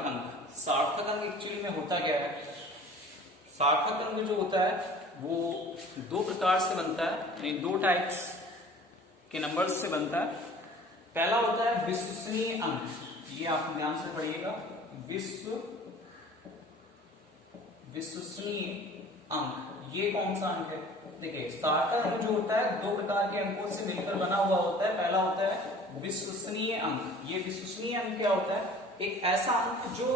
अंक। सार्थक अंक एक्चुअली में होता क्या है? सार्थक अंक जो होता है वो दो प्रकार से बनता है, यानी दो टाइप्स के नंबर्स से बनता है। पहला होता है विश्वसनीय अंक, ये आप ध्यान से पढ़िएगा, विश्वसनीय अंक। ये कौन सा अंक है? देखिए, सार्थक अंक जो होता है दो प्रकार के अंकों से मिलकर बना हुआ होता है। पहला होता है विश्वसनीय अंक। ये विश्वसनीय अंक क्या होता है? एक ऐसा अंक जो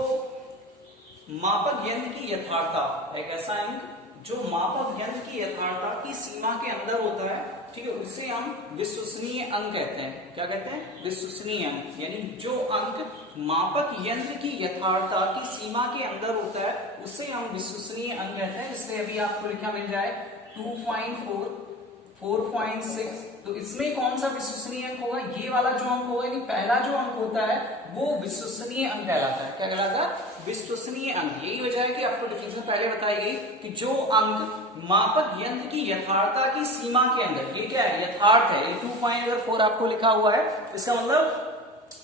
मापक यंत्र की यथार्थता, एक ऐसा अंक जो मापक यंत्र की यथार्थता की सीमा के अंदर होता है, ठीक है, उसे हम विश्वसनीय अंक कहते हैं। क्या कहते हैं? विश्वसनीय अंक। यानी जो अंक मापक यंत्र की यथार्थता की सीमा के अंदर होता है उसे हम विश्वसनीय अंक कहते हैं। जैसे अभी आपको लिखा मिल जाए 2.4, 4.6, तो इसमें कौन सा विश्वसनीय अंक होगा? ये वाला जो अंक होगा, यानी पहला जो अंक होता है वो विश्वसनीय अंक कहलाता है। क्या कहलाता है? विश्वसनीय अंक। यही वजह है कि आपको डिफिनेशन पहले बताई गई कि जो अंक मापक यंत्र की यथार्थता की सीमा के अंदर, ये क्या है? यथार्थ है। ये 2.4 आपको लिखा हुआ है, इसका मतलब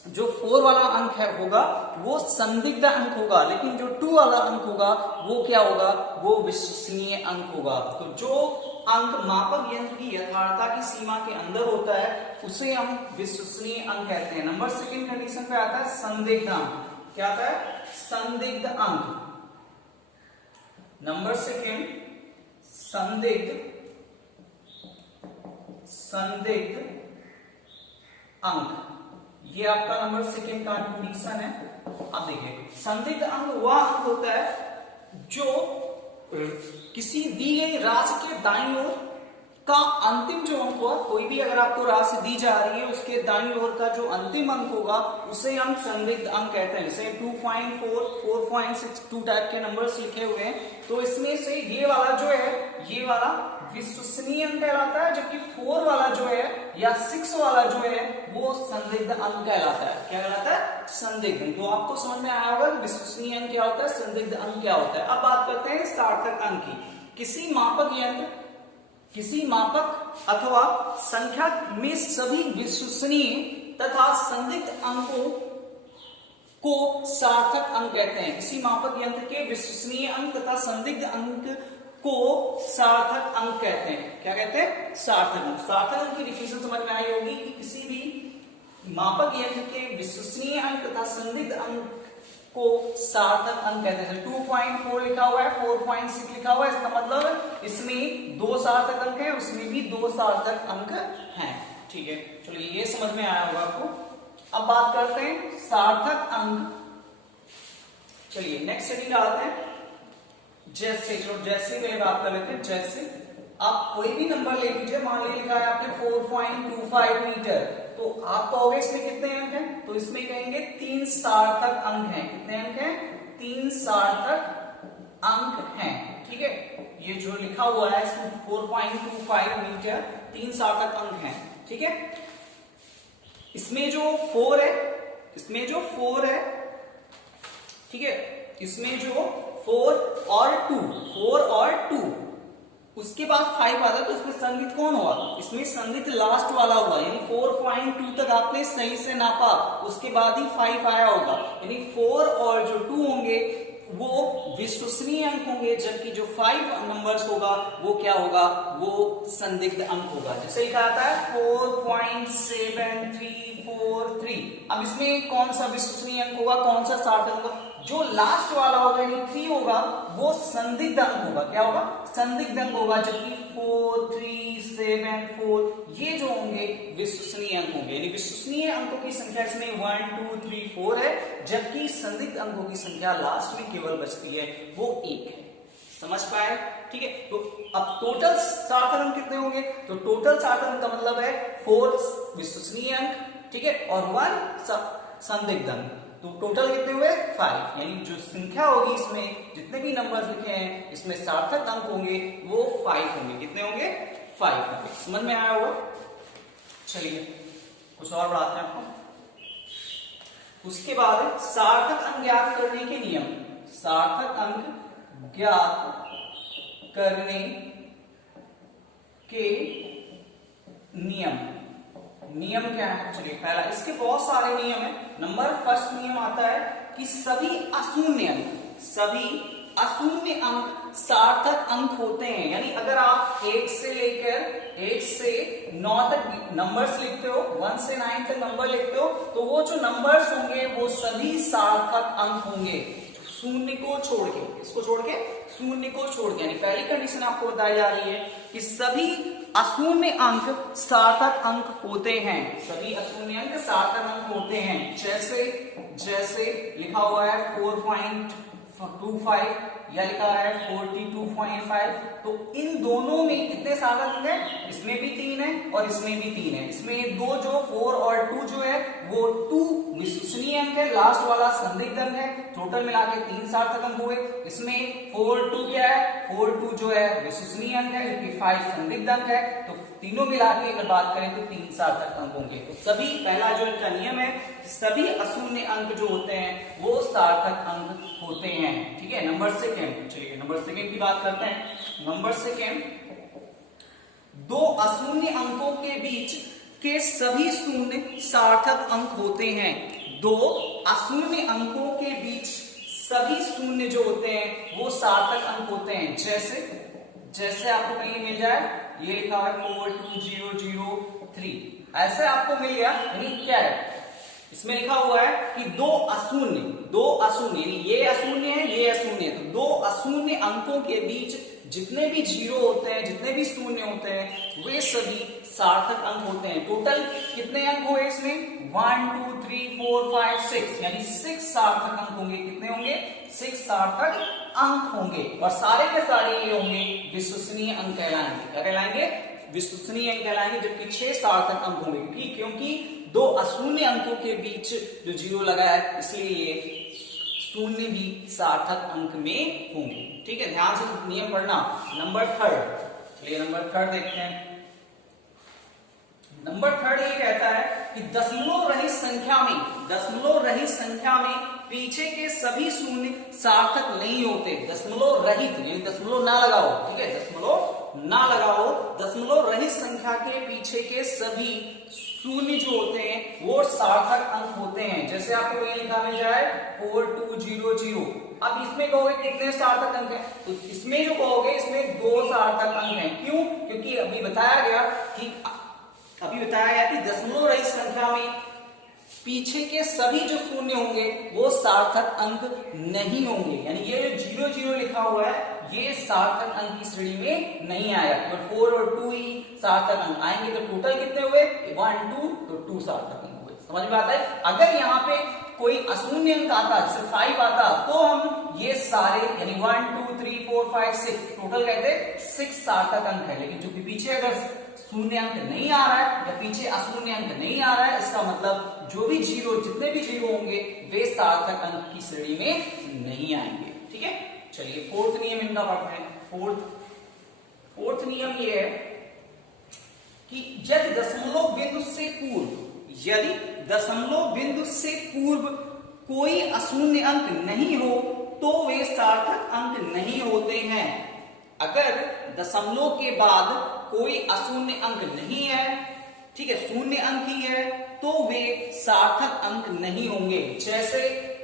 जो 4 वाला अंक है होगा वो संदिग्ध अंक होगा, लेकिन जो 2 वाला अंक होगा वो क्या होगा? वो विश्वसनीय अंक होगा। तो जो अंक मापक यंत्र की यथार्थता की सीमा के अंदर होता है उसे हम विश्वसनीय अंक कहते हैं। नंबर सेकंड कंडीशन पे आता है संदिग्ध अंक। क्या आता है? संदिग्ध अंक। नंबर सेकंड संदिग्ध अंक, ये आपका नंबर सेकंड का कंडीशन है। अब देखिए, संदिग्ध अंक वह अंक होता है जो किसी दी गई राशि के दाईं ओर का अंतिम जो अंक होगा, कोई भी अगर आपको राशि दी जा रही है उसके दाईं ओर का जो अंतिम अंक होगा उसे हम संदिग्ध अंक कहते हैं। जैसे 2.4, 4.6 2 टाइप के नंबर्स लिखे हुए हैं, तो इसमें से ये वाला जो है, ये वाला विश्वसनीय अंक कहलाता है, जबकि 4 वाला जो है या 6 वाला जो है वो संदिग्ध अंक कहलाता है। क्या कहलाता है? संदिग्ध। तो आपको समझ में आया होगा कि विश्वसनीय अंक क्या होता है, संदिग्ध अंक क्या होता है। अब बात करते हैं सार्थक अंक की। किसी मापक अथवा संख्या में सभी विश्वसनीय तथा संदिग्ध अंकों को सार्थक अंक कहते हैं। किसी मापक यंत्र के विश्वसनीय अंक तथा संदिग्ध अंक को सार्थक अंक कहते हैं। क्या कहते हैं? सार्थक अंक। सार्थक अंक की डिफिनेशन समझ में आई होगी कि किसी भी मापक यंत्र के विश्वसनीय अंक तथा संदिग्ध अंक को सार्थक अंक कहते हैं। 2.4 लिखा हुआ है, 4.6 लिखा हुआ है, इसका मतलब इसमें 2 सार्थक अंक हैं, उसमें भी 2 सार्थक अंक हैं। ठीक है, चलिए ये समझ में आया होगा आपको। अब बात करते हैं सार्थक अंक। चलिए नेक्स्ट स्टडी आते हैं। जैसे पहले बात कर लेते हैं। जैसे आप कोई भी नंबर ले लीजिए, मान लीजिए लिखा है आपने 4.25 मीटर, तो आप कहोगे इसमें कितने अंक हैं? तो इसमें कहेंगे 3 सार्थक अंक हैं। कितने अंक हैं? 3 सार्थक अंक हैं। ठीक है, ये जो लिखा हुआ है इसमें 4.25 मीटर 3 सार्थक अंक हैं। ठीक है, इसमें जो 4 है, ठीक है, इसमें जो 4 और 2 उसके बाद 5 आता है, तो इसमें संदिग्ध कौन हुआ? इसमें संदिग्ध लास्ट वाला हुआ, यानी 4.2 तक आपने सही से नापा, उसके बाद ही 5 आया होगा, यानी 4 और जो 2 होंगे वो विश्वसनीय अंक होंगे, जबकि जो 5 नंबर्स होगा वो क्या होगा? वो संदिग्ध अंक होगा। जैसे लिखा आता है 4.7343। अब इसमें कौन सा विश्वसनीय अंक होगा, कौन सा सार्थक होगा? जो लास्ट वाला होगा यानी 3 होगा वो संदिग्ध अंक होगा। क्या होगा? संदिग्ध अंक होगा, जबकि 4, 3, 7, 4 ये जो होंगे विश्वसनीय अंक होंगे। यानी विश्वसनीय अंकों की संख्या इसमें 1, 2, 3, 4 है, जबकि संदिग्ध अंकों की संख्या लास्ट में केवल बचती है, वो 1 है। समझ पाए? ठीक है, तो अब टोटल सार्थक अंक कितने होंगे? तो टोटल सार्थक अंक का मतलब है 4 विश्वसनीय अंक, ठीक है, और 1 संदिग्ध अंक। तो टोटल कितने हुए? 5। यानी जो संख्या होगी इसमें जितने भी नंबर लिखे हैं इसमें सार्थक अंक होंगे वो 5 होंगे। कितने होंगे? 5 होंगे। समझ में आया होगा? चलिए कुछ और बढ़ाते हैं आपको। उसके बाद सार्थक अंक ज्ञात करने के नियम। सार्थक अंक ज्ञात करने के नियम क्या है? चलिए पहला, इसके बहुत सारे नियम है। नंबर फर्स्ट नियम आता है कि सभी अशून्य अंक सार्थक अंक होते हैं। यानी अगर आप 1 से 9 तक नंबर्स लिखते हो, 1 से 9 तक नंबर लिखते हो, तो वो जो नंबर्स होंगे वो सभी सार्थक अंक होंगे, शून्य को छोड़ के। इसको छोड़ के, शून्य को छोड़ के। यानी पहली कंडीशन आपको बताई जा रही है कि सभी अशून्य अंक सार्थक अंक होते हैं, सभी अशून्य अंक सार्थक अंक होते हैं। जैसे लिखा हुआ है 4.25 या लिखा है 42.5, तो इन दोनों में कितने सार्थक अंक है? इसमें भी 3 है और इसमें भी 3 है। इसमें दो जो 4 और 2 जो है वो 2 विश्वसनीय अंक है, लास्ट वाला संदिग्ध अंक है। टोटल मिला के 3 सार्थक अंक हुए। इसमें 4-2 क्या है? 4-2 जो है विश्वसनीय अंक है, जबकि 5 संदिग्ध अंक है। तो तीनों मिला के अगर बात करें तो 3 सार्थक अंक होंगे। तो सभी, पहला जो इनका नियम है, सभी अशून्य अंक जो होते हैं वो सार्थक अंक होते हैं। ठीक है। नंबर सेकेंड, चलिए नंबर सेकेंड की बात करते हैं। नंबर सेकेंड, दो अशून्य अंकों के बीच के सभी शून्य सार्थक अंक होते हैं। दो अशून्य अंकों के बीच सभी शून्य जो होते हैं वो सार्थक अंक होते हैं। जैसे आपको कहीं मिल जाए, ये लिखा है 42003, ऐसे आपको मिल गया। यानी क्या है? इसमें लिखा हुआ है कि दो अशून्य, यानी ये अशून्य है, ये अशून्य है, तो दो अशून्य अंकों के बीच जितने भी जीरो होते हैं, जितने भी शून्य होते हैं, वे सभी सार्थक अंक होते हैं। टोटल कितने अंक हुए इसमें? 1 2 3 4 5 6, यानी 6 सार्थक अंक होंगे। कितने होंगे? 6 सार्थक अंक होंगे। और सारे के सारे ये होंगे विश्वसनीय अंक कहलाएंगे। क्या कहलाएंगे? विश्वसनीय अंक कहलाएंगे, जबकि 6 सार्थक अंक होंगे। क्योंकि दो अशून्य अंकों के बीच जो जीरो लगा है, इसलिए ये शून्य भी सार्थक अंक में होंगे। ठीक है, ध्यान से नियम पढ़ना। नंबर थर्ड, चलिए नंबर थर्ड देखते हैं। नंबर थर्ड ये कहता है कि दशमलव रहित संख्या में पीछे के सभी शून्य सार्थक नहीं होते। दशमलव रहित, यानी दशमलव ना लगाओ। ठीक है, दशमलव ना लगाओ। दशमलव रहित संख्या के पीछे के सभी शून्य जो होते हैं वो सार्थक अंक होते हैं। जैसे आपको ये लिखा मिल जाए 4200, अब इसमें कहोगे कितने सार्थक अंक हैं? तो इसमें जो कहोगे इसमें 2 सार्थक अंक हैं। क्यों? क्योंकि अभी बताया गया कि दशमलव रहित संख्या में पीछे के सभी जो शून्य होंगे वो सार्थक अंक नहीं होंगे। यानी ये जो 0 लिखा हुआ है ये सार्थक अंक की श्रेणी में नहीं आया। केवल 4 और 2 ही सार्थक अंक आएंगे। तो टोटल कितने हुए? 1 2, तो 2 सार्थक अंक हुए। समझ में आता है? अगर यहाँ पे कोई अशून्य अंक आता, जैसे 5 आता, तो हम ये सारे यानी 1 2 3 4 5 6 टोटल कहते 6 सार्थक अंक है। लेकिन जो कि पीछे अगर शून्य अंक नहीं आ रहा है या पीछे अशून्य अंक नहीं आ रहा है, इसका मतलब जो भी जितने भी जीरो होंगे वे सार्थक अंक की श्रेणी में नहीं आएंगे। ठीक है, चलिए फोर्थ नियम इनका पढ़ते हैं। फोर्थ नियम ये है कि यदि दशमलव बिंदु से पूर्व कोई अशून्य अंक नहीं हो तो वे सार्थक अंक नहीं होते हैं। अगर दशमलव के बाद कोई अशून्य अंक नहीं है, ठीक है, शून्य अंक ही है, तो वे सार्थक अंक नहीं होंगे। जैसे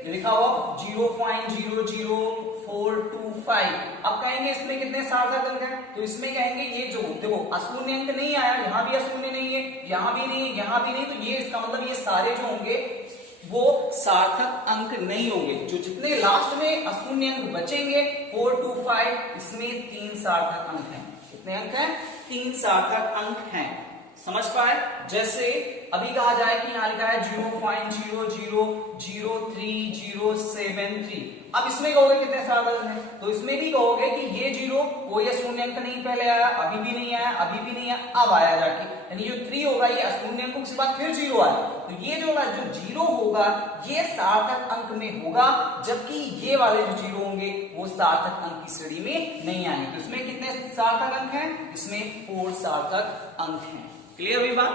लिखा हुआ 0.00425, अब कहेंगे इसमें कितने सार्थक अंक हैं? तो इसमें कहेंगे ये जो देखो अशून्य अंक नहीं आया, यहां भी अशून्य नहीं है, यहां भी नहीं, यहां भी नहीं, तो ये इसका मतलब ये सारे जो होंगे वो सार्थक अंक नहीं होंगे। जो जितने लास्ट में अशून्य अंक बचेंगे 4 2 5, इसमें 3 सार्थक अंक हैं। कितने अंक हैं? 3 सार्थक अंक हैं। समझ पाए? जैसे अभी कहा जाए कि यहां लिखा है 0.0003073। अब इसमें कहोगे कितने सार्थक अंक हैं? तो इसमें भी कहोगे कि ये 0 कोई अशून्य अंक नहीं पहले आया, अभी भी नहीं आया, अभी भी नहीं आया, अब आया जाके, यानी जो 3 होगा ये अशून्य अंकों के बाद फिर 0 आया। तो ये जो 0 होगा ये सार्थक अंक में होगा, जबकि ये वाले जो 0 होंगे वो सार्थक अंक की श्रेणी में नहीं आएंगे। तो इसमें कितने सार्थक अंक हैं? इसमें 4 सार्थक अंक हैं। क्लियर हुई बात?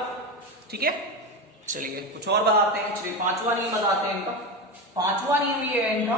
ठीक है, चलिए कुछ और बताते हैं। चलिए 5वां नियम बताते हैं इनका। 5वां नियम ये है इनका,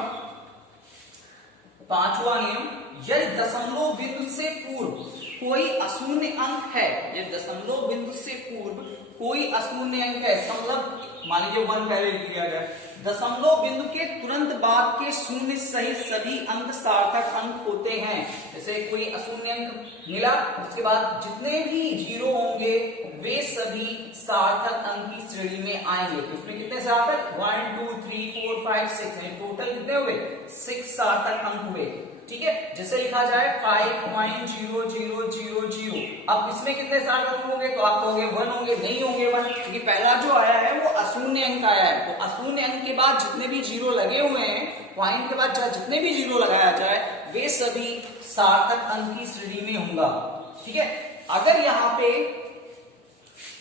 5वां नियम, यदि दशमलव बिंदु से पूर्व कोई अशून्य अंक है, यदि दशमलव बिंदु से पूर्व कोई अशून्य अंक है, मतलब मान लीजिए 1 पहले लिख दिया गया, दशमलव बिंदु के तुरंत बाद के शून्य सहित सभी अंक सार्थक अंक होते हैं। जैसे कोई अशून्य अंक मिला, उसके बाद जितने भी जीरो होंगे वे सभी सार्थक अंक की श्रेणी में आएंगे। तो उसमें कितने सार्थक 1 2 3 4 5 6 टोटल कितने हुए 6 सार्थक अंक हुए। ठीक है, जैसे लिखा जाए 5.0000। अब इसमें कितने सार्थक अंक होंगे, तो आप कहोगे 1 होंगे, नहीं होंगे 1, क्योंकि पहला जो आया है वो अशून्य अंक आया है। तो अशून्य अंक के बाद जितने भी जीरो लगे हुए हैं, पॉइंट के बाद जितने भी जीरो लगाया जाए वे सभी सार्थक अंक की श्रेणी में होगा। ठीक है, अगर यहाँ पे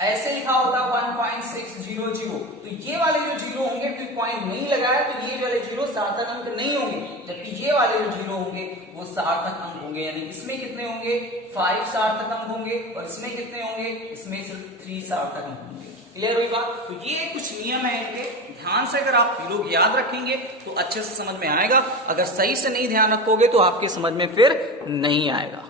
ऐसे लिखा होता 1.600, तो ये वाले जो जीरो होंगे, क्योंकि पॉइंट नहीं लगाया तो ये वाले जीरो सार्थक अंक नहीं होंगे, जबकि ये वाले जो जीरो होंगे वो सार्थक अंक होंगे। यानी इसमें कितने होंगे 5 सार्थक अंक होंगे, और इसमें कितने होंगे, इसमें सिर्फ 3 सार्थक अंक होंगे। क्लियर हुई बात? तो ये कुछ नियम है इनके, ध्यान से अगर आप लोग याद रखेंगे तो अच्छे से समझ में आएगा। अगर सही से नहीं ध्यान रखोगे तो आपके समझ में फिर नहीं आएगा।